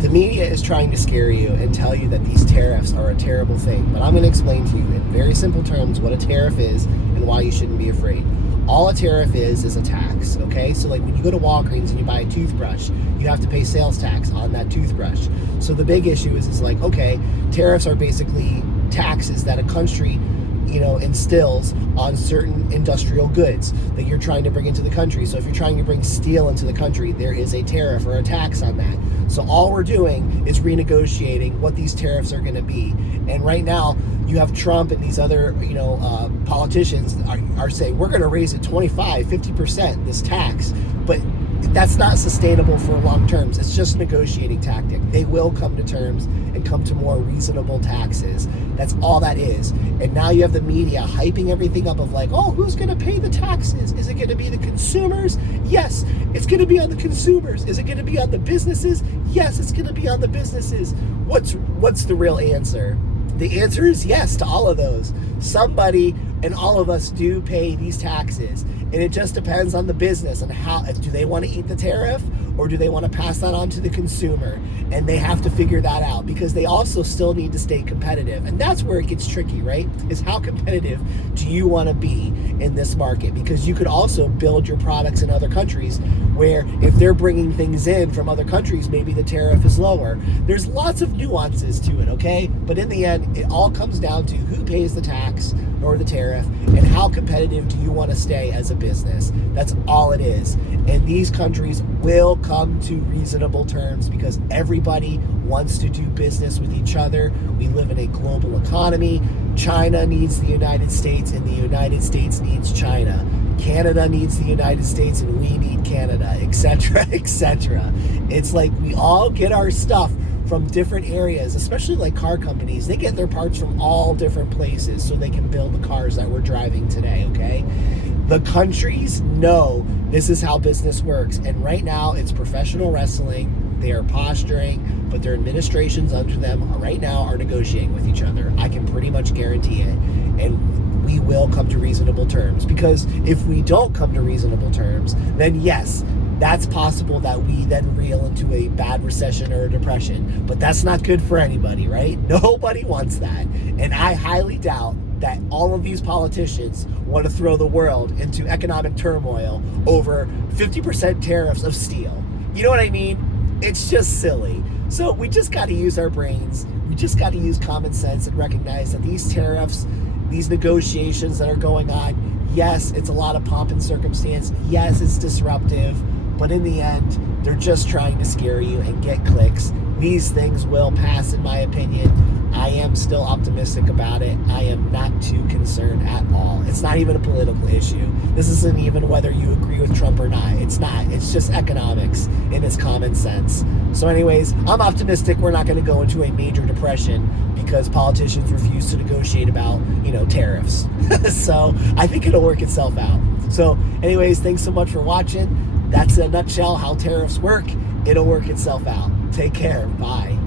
The media is trying to scare you and tell you that these tariffs are a terrible thing, but I'm going to explain to you in very simple terms what a tariff is and why you shouldn't be afraid. All a tariff is a tax, okay? So like when you go to Walgreens and you buy a toothbrush, you have to pay sales tax on that toothbrush. So the big issue is like, okay, tariffs are basically taxes that a country instills on certain industrial goods that you're trying to bring into the country. So if you're trying to bring steel into the country, there is a tariff or a tax on that. So all we're doing is renegotiating what these tariffs are going to be. And right now, you have Trump and these other, politicians are saying, we're going to raise it 25, 50%, this tax. But that's not sustainable for long terms. It's just a negotiating tactic. They will come to terms and come to more reasonable taxes. That's all that is. And now you have the media hyping everything up of like, oh, who's going to pay the taxes? Is it going to be the consumers? Yes, it's going to be on the consumers. Is it going to be on the businesses? Yes, it's going to be on the businesses. What's the real answer? The answer is yes to all of those. Somebody and all of us do pay these taxes. And it just depends on the business and how, do they want to eat the tariff or do they want to pass that on to the consumer? And they have to figure that out because they also still need to stay competitive. And that's where it gets tricky, right? Is how competitive do you want to be in this market? Because you could also build your products in other countries where if they're bringing things in from other countries, maybe the tariff is lower. There's lots of nuances to it, okay? But in the end, it all comes down to who pays the tax or the tariff and how competitive do you want to stay as a business. That's all it is. And these countries will come to reasonable terms because everybody wants to do business with each other. We live in a global economy. China needs the United States and the United States needs China. Canada needs the United States and we need Canada, etc., etc. It's like we all get our stuff from different areas, especially like car companies. They get their parts from all different places so they can build the cars that we're driving today, okay? The countries know this is how business works. And right now it's professional wrestling. They are posturing, but their administrations under them right now are negotiating with each other. I can pretty much guarantee it. And we will come to reasonable terms, because if we don't come to reasonable terms, then yes, that's possible that we then reel into a bad recession or a depression. But that's not good for anybody, right? Nobody wants that. And I highly doubt that all of these politicians want to throw the world into economic turmoil over 50% tariffs of steel. You know what I mean? It's just silly. So we just got to use our brains. We just got to use common sense and recognize that these tariffs, these negotiations that are going on, yes, it's a lot of pomp and circumstance. Yes, it's disruptive. But in the end, they're just trying to scare you and get clicks. These things will pass, in my opinion. I am still optimistic about it. I am not too concerned at all. It's not even a political issue. This isn't even whether you agree with Trump or not. It's not. It's just economics and it's common sense. So anyways, I'm optimistic we're not going to go into a major depression because politicians refuse to negotiate about, tariffs. So I think it'll work itself out. So anyways, thanks so much for watching. That's in a nutshell how tariffs work. It'll work itself out. Take care. Bye.